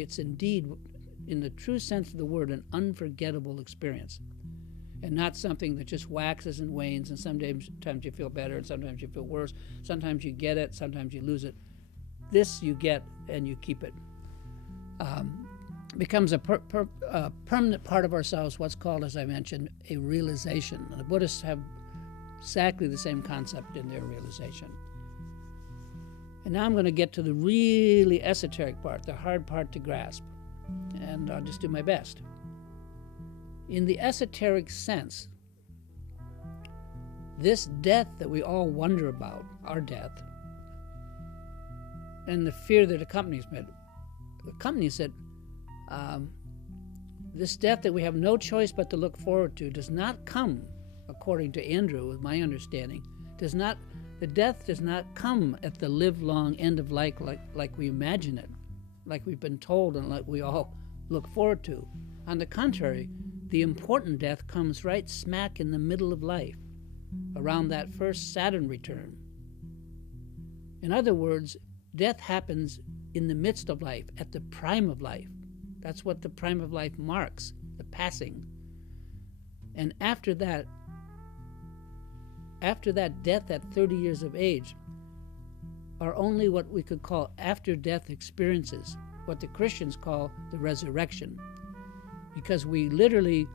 It's indeed, in the true sense of the word, an unforgettable experience, and not something that just waxes and wanes, and sometimes you feel better and sometimes you feel worse. Sometimes you get it, sometimes you lose it. This you get and you keep it. Becomes a permanent part of ourselves, what's called, as I mentioned, a realization. And the Buddhists have exactly the same concept in their realization. And now I'm going to get to the really esoteric part, the hard part to grasp. And I'll just do my best. In the esoteric sense, this death that we all wonder about, our death, and the fear that accompanies it, this death that we have no choice but to look forward to does not come, according to Andrew, with my understanding, the death does not come at the live-long end of life like we imagine it, like we've been told and like we all look forward to. On the contrary, the important death comes right smack in the middle of life, around that first Saturn return. In other words, death happens in the midst of life, at the prime of life. That's what the prime of life marks, the passing. And after that death at 30 years of age are only what we could call after-death experiences, what the Christians call the resurrection, because we literally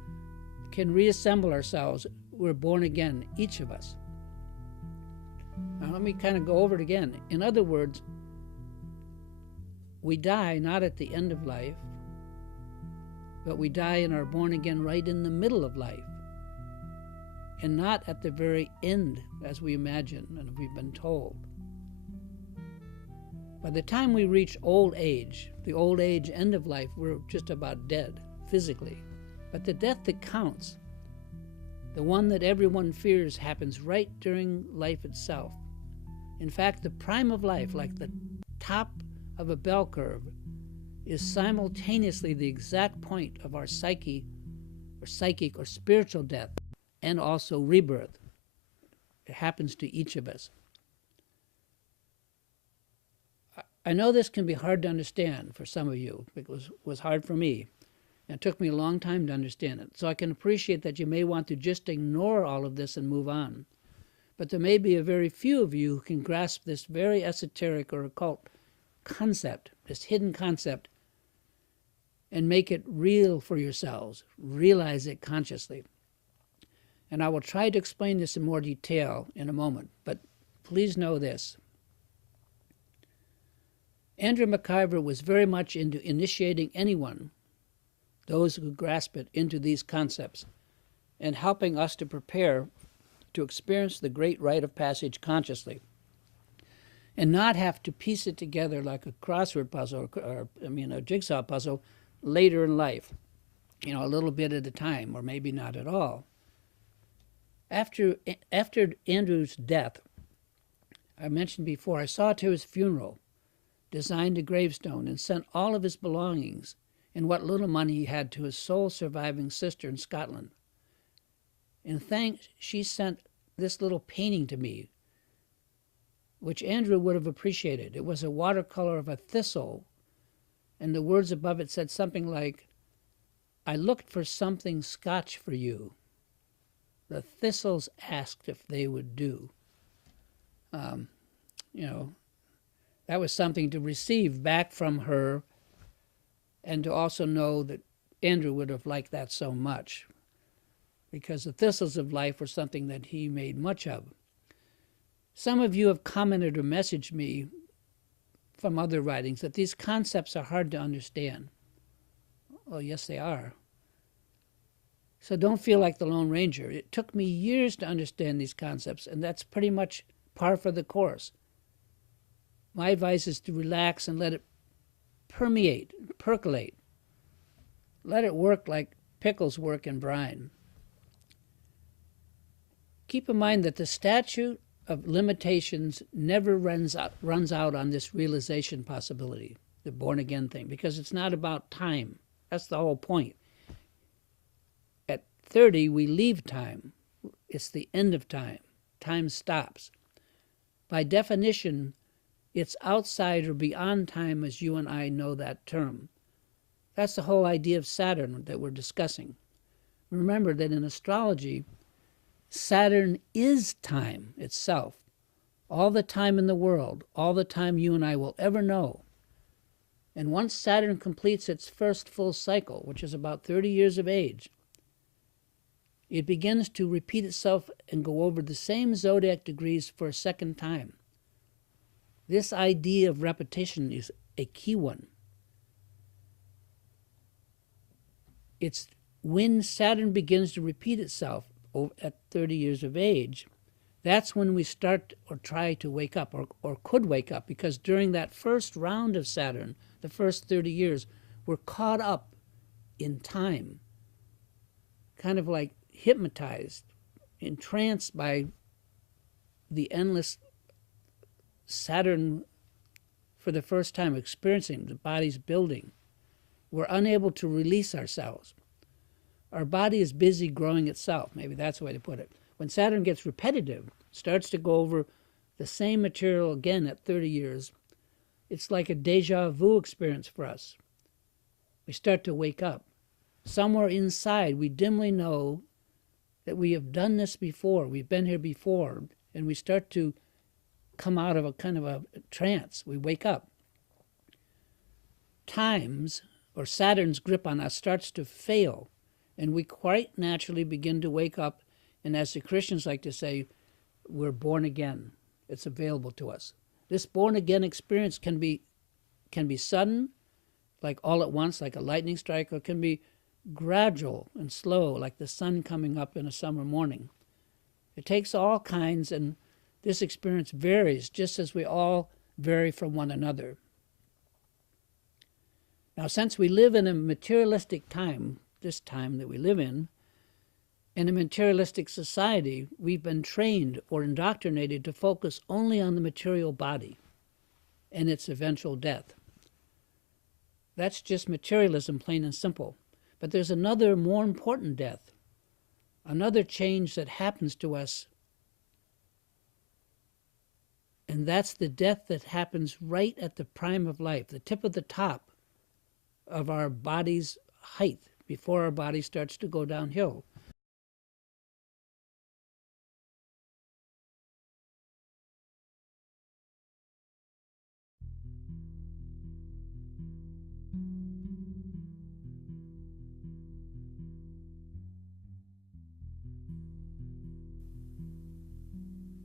can reassemble ourselves. We're born again, each of us. Now let me kind of go over it again. In other words, we die not at the end of life, but we die and are born again right in the middle of life, and not at the very end as we imagine and we've been told. By the time we reach old age, the old age end of life, we're just about dead physically. But the death that counts, the one that everyone fears, happens right during life itself. In fact, the prime of life, like the top of a bell curve, is simultaneously the exact point of our psychic or spiritual death, and also rebirth. It happens to each of us. I know this can be hard to understand for some of you. It was hard for me. And it took me a long time to understand it. So I can appreciate that you may want to just ignore all of this and move on. But there may be a very few of you who can grasp this very esoteric or occult concept, this hidden concept, and make it real for yourselves. Realize it consciously. And I will try to explain this in more detail in a moment, but please know this. Andrew McIver was very much into initiating anyone, those who grasp it, into these concepts, and helping us to prepare to experience the great rite of passage consciously, and not have to piece it together like a crossword puzzle, a jigsaw puzzle later in life, a little bit at a time, or maybe not at all. After Andrew's death, I mentioned before, I saw to his funeral, designed a gravestone, and sent all of his belongings and what little money he had to his sole surviving sister in Scotland. In thanks, she sent this little painting to me, which Andrew would have appreciated. It was a watercolor of a thistle, and the words above it said something like, "I looked for something Scotch for you. The thistles asked if they would do." That was something to receive back from her, and to also know that Andrew would have liked that so much, because the thistles of life were something that he made much of. Some of you have commented or messaged me from other writings that these concepts are hard to understand. Well, yes, they are. So don't feel like the Lone Ranger. It took me years to understand these concepts, and that's pretty much par for the course. My advice is to relax and let it percolate. Let it work like pickles work in brine. Keep in mind that the statute of limitations never runs out on this realization possibility, the born again thing, because it's not about time. That's the whole point. At 30, we leave time. It's the end of time. Time stops. By definition, it's outside or beyond time as you and I know that term. That's the whole idea of Saturn that we're discussing. Remember that in astrology, Saturn is time itself. All the time in the world, all the time you and I will ever know. And once Saturn completes its first full cycle, which is about 30 years of age, it begins to repeat itself and go over the same zodiac degrees for a second time. This idea of repetition is a key one. It's when Saturn begins to repeat itself at 30 years of age, that's when we start or try to wake up, or could wake up, because during that first round of Saturn, the first 30 years, we're caught up in time, kind of like hypnotized, entranced by the endless Saturn for the first time, experiencing the body's building. We're unable to release ourselves. Our body is busy growing itself. Maybe that's the way to put it. When Saturn gets repetitive, starts to go over the same material again at 30 years, it's like a deja vu experience for us. We start to wake up. Somewhere inside, we dimly know that we have done this before. We've been here before. And we start to come out of a kind of a trance. We wake up. Times, or Saturn's grip on us, starts to fail. And we quite naturally begin to wake up. And as the Christians like to say, we're born again. It's available to us. This born again experience can be sudden, like all at once, like a lightning strike, or it can be gradual and slow, like the sun coming up in a summer morning. It takes all kinds, and this experience varies just as we all vary from one another. Now, since we live in a materialistic time, this time that we live in a materialistic society, we've been trained or indoctrinated to focus only on the material body and its eventual death. That's just materialism, plain and simple. But there's another more important death, another change that happens to us, and that's the death that happens right at the prime of life, the tip of the top of our body's height, before our body starts to go downhill.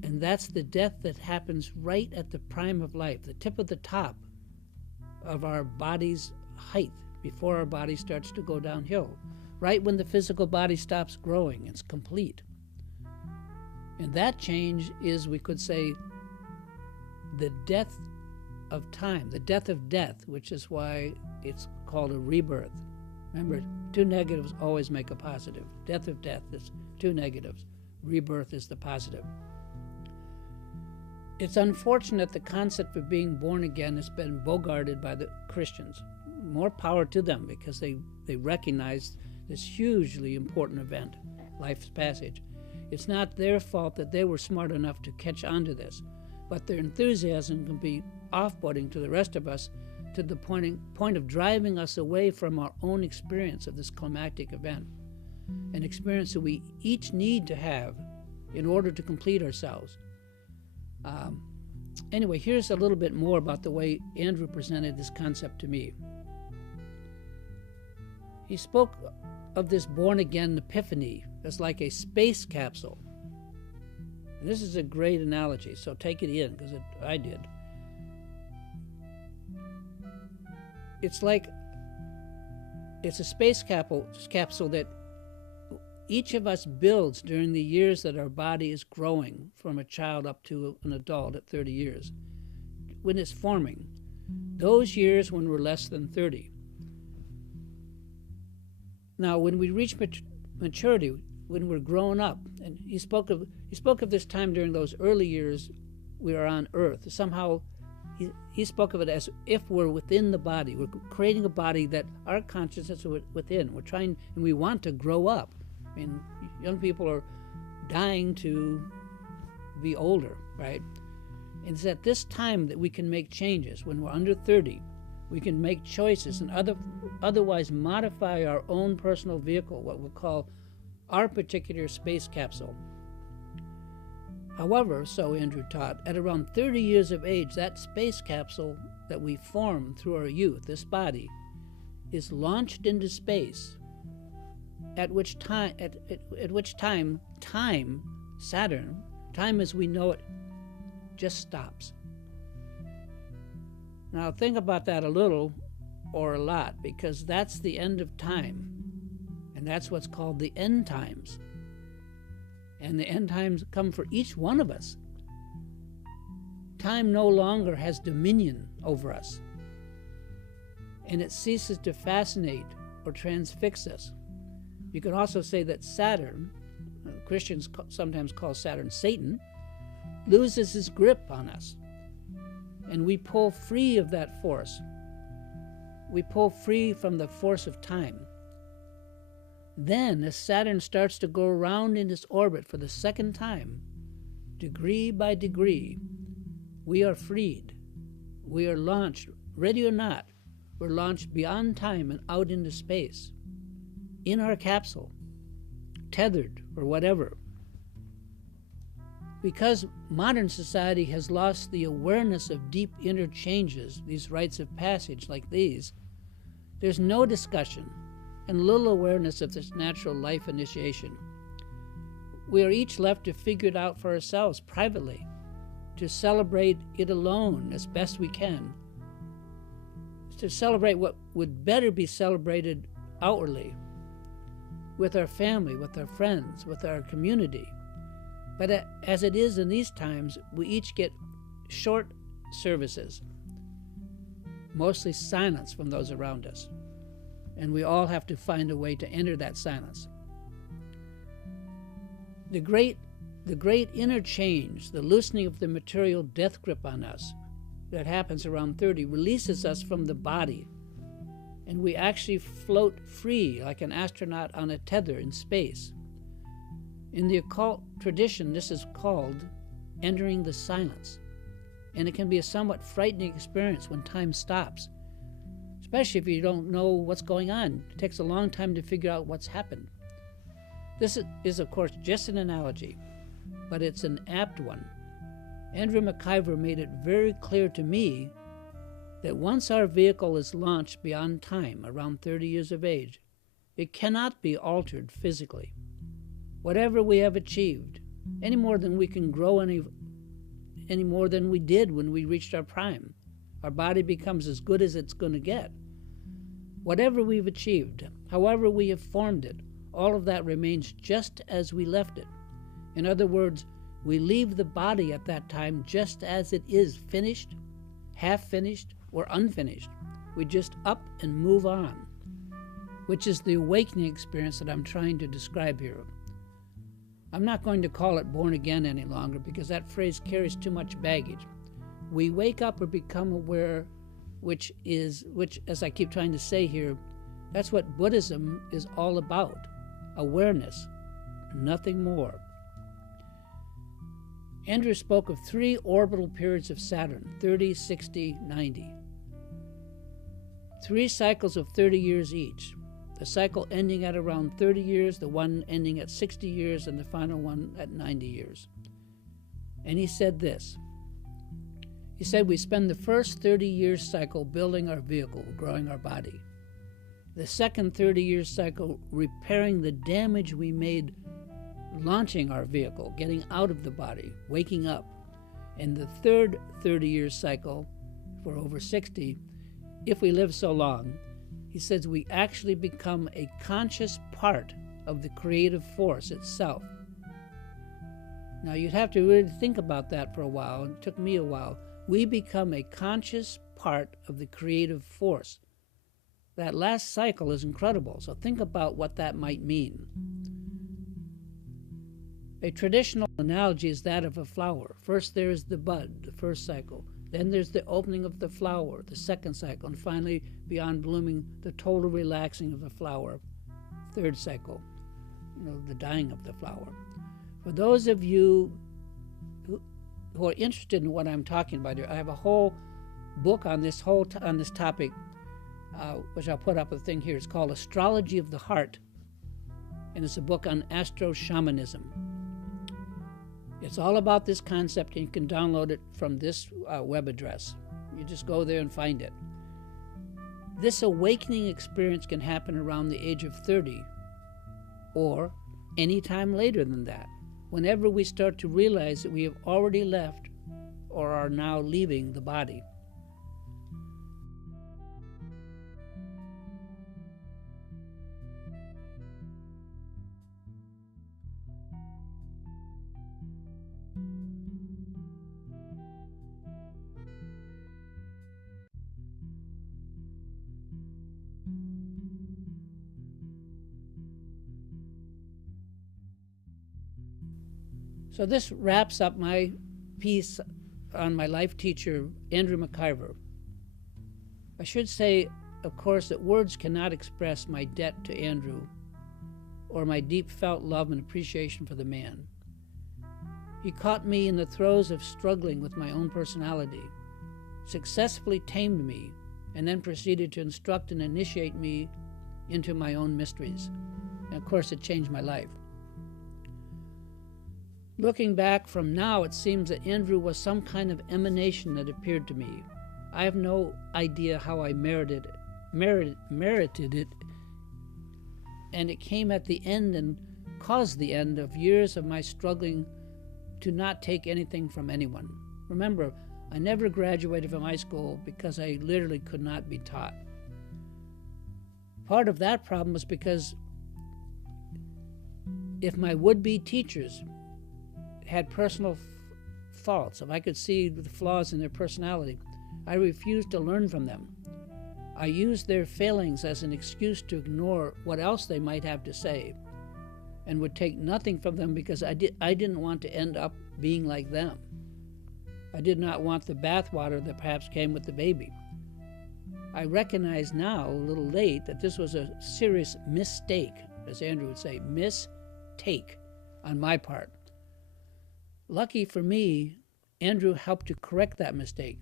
And that's the death that happens right at the prime of life, the tip of the top of our body's height, before our body starts to go downhill, right when the physical body stops growing, it's complete. And that change is, we could say, the death of time, the death of death, which is why it's called a rebirth. Remember, two negatives always make a positive. Death of death is two negatives. Rebirth is the positive. It's unfortunate the concept of being born again has been bogarted by the Christians. More power to them, because they recognize this hugely important event, life's passage. It's not their fault that they were smart enough to catch on to this, but their enthusiasm can be off-putting to the rest of us, to the point of driving us away from our own experience of this climactic event, an experience that we each need to have in order to complete ourselves. Anyway, here's a little bit more about the way Andrew presented this concept to me. He spoke of this born-again epiphany as like a space capsule. And this is a great analogy, so take it in, because I did. It's a space capsule that each of us builds during the years that our body is growing, from a child up to an adult at 30 years. When it's forming, those years when we're less than 30. Now, when we reach maturity, when we're grown up. And he spoke of this time during those early years we are on Earth. Somehow he spoke of it as if we're within the body. We're creating a body that our consciousness is within. We're trying, and we want to grow up. I mean, young people are dying to be older, right? And it's at this time that we can make changes. When we're under 30, we can make choices and otherwise modify our own personal vehicle, what we'll call our particular space capsule. However, so Andrew taught, at around 30 years of age, that space capsule that we form through our youth, this body, is launched into space, at which time Saturn, time as we know it, just stops. Now think about that a little or a lot, because that's the end of time, and that's what's called the end times. And the end times come for each one of us. Time no longer has dominion over us, and it ceases to fascinate or transfix us. You can also say that Saturn, Christians sometimes call Saturn Satan, loses his grip on us, and we pull free of that force. We pull free from the force of time. Then, as Saturn starts to go around in its orbit for the second time, degree by degree, we are freed. We are launched, ready or not, we're launched beyond time and out into space, in our capsule, tethered or whatever. Because modern society has lost the awareness of deep inner changes, these rites of passage like these, there's no discussion and little awareness of this natural life initiation. We are each left to figure it out for ourselves privately, to celebrate it alone as best we can, to celebrate what would better be celebrated outwardly, with our family, with our friends, with our community. But as it is in these times, we each get short services, mostly silence from those around us. And we all have to find a way to enter that silence. The great inner change, the loosening of the material death grip on us that happens around 30, releases us from the body. And we actually float free like an astronaut on a tether in space. In the occult tradition, this is called entering the silence. And it can be a somewhat frightening experience when time stops, especially if you don't know what's going on. It takes a long time to figure out what's happened. This is, of course, just an analogy, but it's an apt one. Andrew McIver made it very clear to me that once our vehicle is launched beyond time, around 30 years of age, it cannot be altered physically. Whatever we have achieved, any more than we can grow any more than we did when we reached our prime, our body becomes as good as it's going to get. Whatever we've achieved, however we have formed it, all of that remains just as we left it. In other words, we leave the body at that time just as it is, finished, half finished, or unfinished. We just up and move on, which is the awakening experience that I'm trying to describe here. I'm not going to call it born again any longer because that phrase carries too much baggage. We wake up or become aware, which, as I keep trying to say here, that's what Buddhism is all about. Awareness, nothing more. Andrew spoke of 3 orbital periods of Saturn, 30, 60, 90. 3 cycles of 30 years each. The cycle ending at around 30 years, the one ending at 60 years, and the final one at 90 years. And he said this. He said we spend the first 30-year cycle building our vehicle, growing our body. The second 30-year cycle repairing the damage we made launching our vehicle, getting out of the body, waking up. And the third 30-year cycle, for over 60, if we live so long, he says we actually become a conscious part of the creative force itself. Now you'd have to really think about that for a while. It took me a while. We become a conscious part of the creative force. That last cycle is incredible, so think about what that might mean. A traditional analogy is that of a flower. First there is the bud, the first cycle. Then there's the opening of the flower, the second cycle. And finally, beyond blooming, the total relaxing of the flower, third cycle, the dying of the flower. For those of you who are interested in what I'm talking about here, I have a whole book on this topic, which I'll put up a thing here. It's called Astrology of the Heart, and it's a book on astro-shamanism. It's all about this concept, and you can download it from this web address. You just go there and find it. This awakening experience can happen around the age of 30 or any time later than that, whenever we start to realize that we have already left or are now leaving the body. So this wraps up my piece on my life teacher, Andrew McIver. I should say, of course, that words cannot express my debt to Andrew or my deep felt love and appreciation for the man. He caught me in the throes of struggling with my own personality, successfully tamed me, and then proceeded to instruct and initiate me into my own mysteries. And of course, it changed my life. Looking back from now, it seems that Andrew was some kind of emanation that appeared to me. I have no idea how I merited it, and it came at the end and caused the end of years of my struggling to not take anything from anyone. Remember, I never graduated from high school because I literally could not be taught. Part of that problem was because if my would-be teachers had personal faults, if I could see the flaws in their personality, I refused to learn from them. I used their failings as an excuse to ignore what else they might have to say, and would take nothing from them because I didn't want to end up being like them. I did not want the bathwater that perhaps came with the baby. I recognize now, a little late, that this was a serious mistake, as Andrew would say, mistake on my part. Lucky for me, Andrew helped to correct that mistake.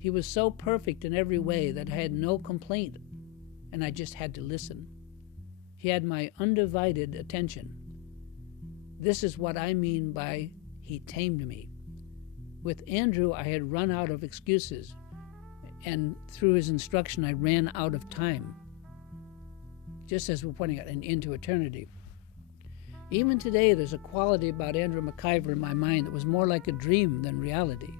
He was so perfect in every way that I had no complaint, and I just had to listen. He had my undivided attention. This is what I mean by he tamed me. With Andrew, I had run out of excuses, and through his instruction, I ran out of time, just as we're pointing out, into eternity. Even today, there's a quality about Andrew McIver in my mind that was more like a dream than reality.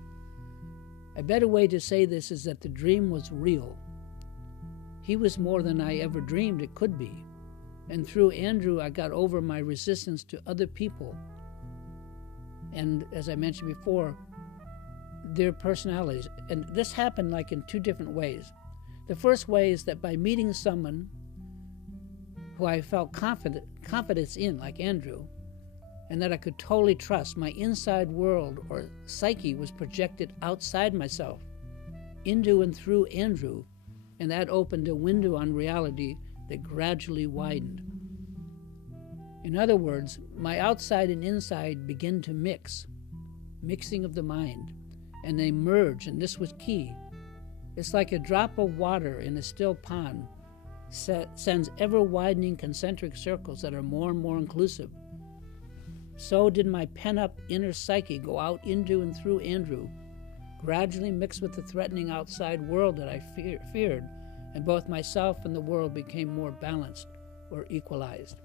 A better way to say this is that the dream was real. He was more than I ever dreamed it could be. And through Andrew, I got over my resistance to other people. And as I mentioned before, their personalities. And this happened like in two different ways. The first way is that by meeting someone who I felt confidence in, like Andrew, and that I could totally trust, my inside world or psyche was projected outside myself, into and through Andrew, and that opened a window on reality that gradually widened. In other words, my outside and inside begin to mixing of the mind, and they merge, and this was key. It's like a drop of water in a still pond sends ever-widening concentric circles that are more and more inclusive. So did my pent-up inner psyche go out into and through Andrew, gradually mixed with the threatening outside world that I feared, and both myself and the world became more balanced or equalized.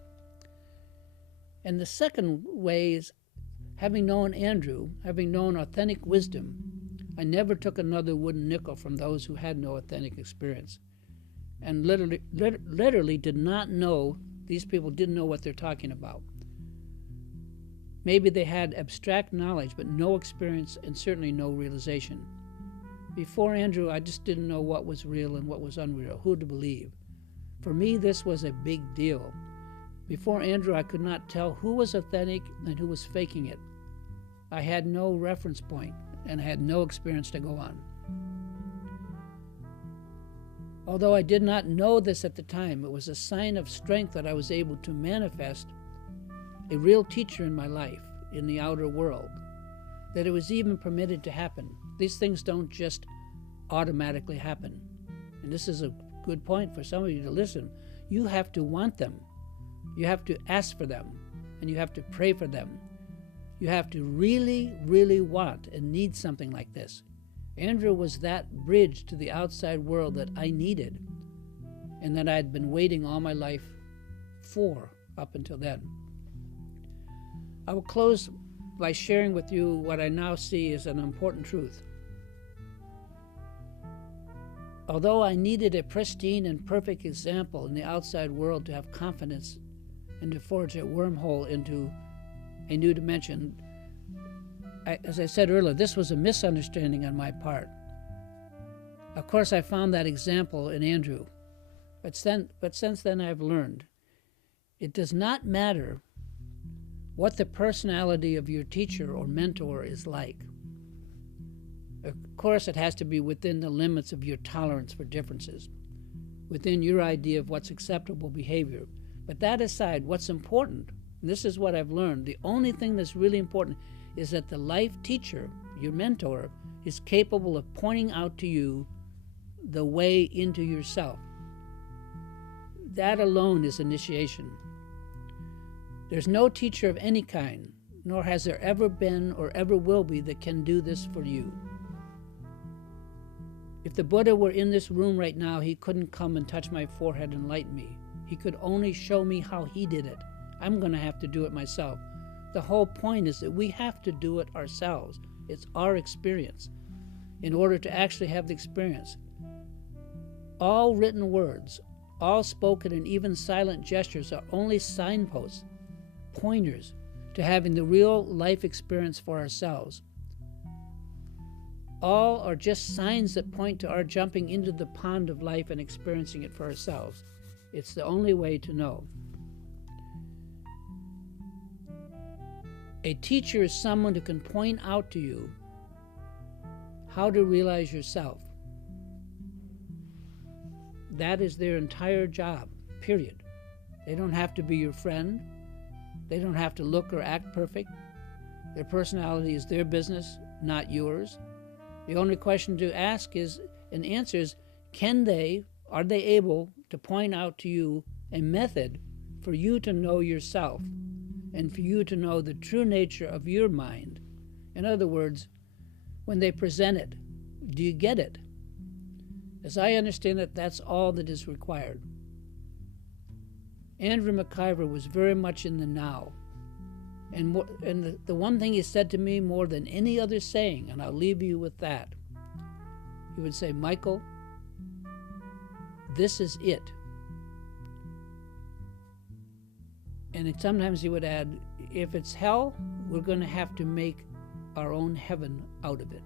And the second way is, having known Andrew, having known authentic wisdom, I never took another wooden nickel from those who had no authentic experience, and literally did not know, these people didn't know what they're talking about. Maybe they had abstract knowledge, but no experience and certainly no realization. Before Andrew, I just didn't know what was real and what was unreal, who to believe. For me, this was a big deal. Before Andrew, I could not tell who was authentic and who was faking it. I had no reference point and had no experience to go on. Although I did not know this at the time, it was a sign of strength that I was able to manifest a real teacher in my life, in the outer world, that it was even permitted to happen. These things don't just automatically happen. And this is a good point for some of you to listen. You have to want them. You have to ask for them, and you have to pray for them. You have to really, really want and need something like this. Andrew was that bridge to the outside world that I needed and that I had been waiting all my life for up until then. I will close by sharing with you what I now see as an important truth. Although I needed a pristine and perfect example in the outside world to have confidence and to forge a wormhole into a new dimension, as I said earlier, this was a misunderstanding on my part. Of course, I found that example in Andrew, but since then I've learned it does not matter what the personality of your teacher or mentor is like. Of course, it has to be within the limits of your tolerance for differences, within your idea of what's acceptable behavior. But that aside, what's important, and this is what I've learned, the only thing that's really important is that the life teacher, your mentor, is capable of pointing out to you the way into yourself. That alone is initiation. There's no teacher of any kind, nor has there ever been or ever will be, that can do this for you. If the Buddha were in this room right now, he couldn't come and touch my forehead and enlighten me. He could only show me how he did it. I'm going to have to do it myself. The whole point is that we have to do it ourselves. It's our experience in order to actually have the experience. All written words, all spoken and even silent gestures are only signposts, pointers to having the real life experience for ourselves. All are just signs that point to our jumping into the pond of life and experiencing it for ourselves. It's the only way to know. A teacher is someone who can point out to you how to realize yourself. That is their entire job, period. They don't have to be your friend. They don't have to look or act perfect. Their personality is their business, not yours. The only question to ask is, and answer is, are they able to point out to you a method for you to know yourself and for you to know the true nature of your mind? In other words, when they present it, do you get it? As I understand it, that's all that is required. Andrew McIver was very much in the now. And the one thing he said to me more than any other saying, and I'll leave you with that, he would say, Michael, this is it. And sometimes he would add, if it's hell, we're going to have to make our own heaven out of it.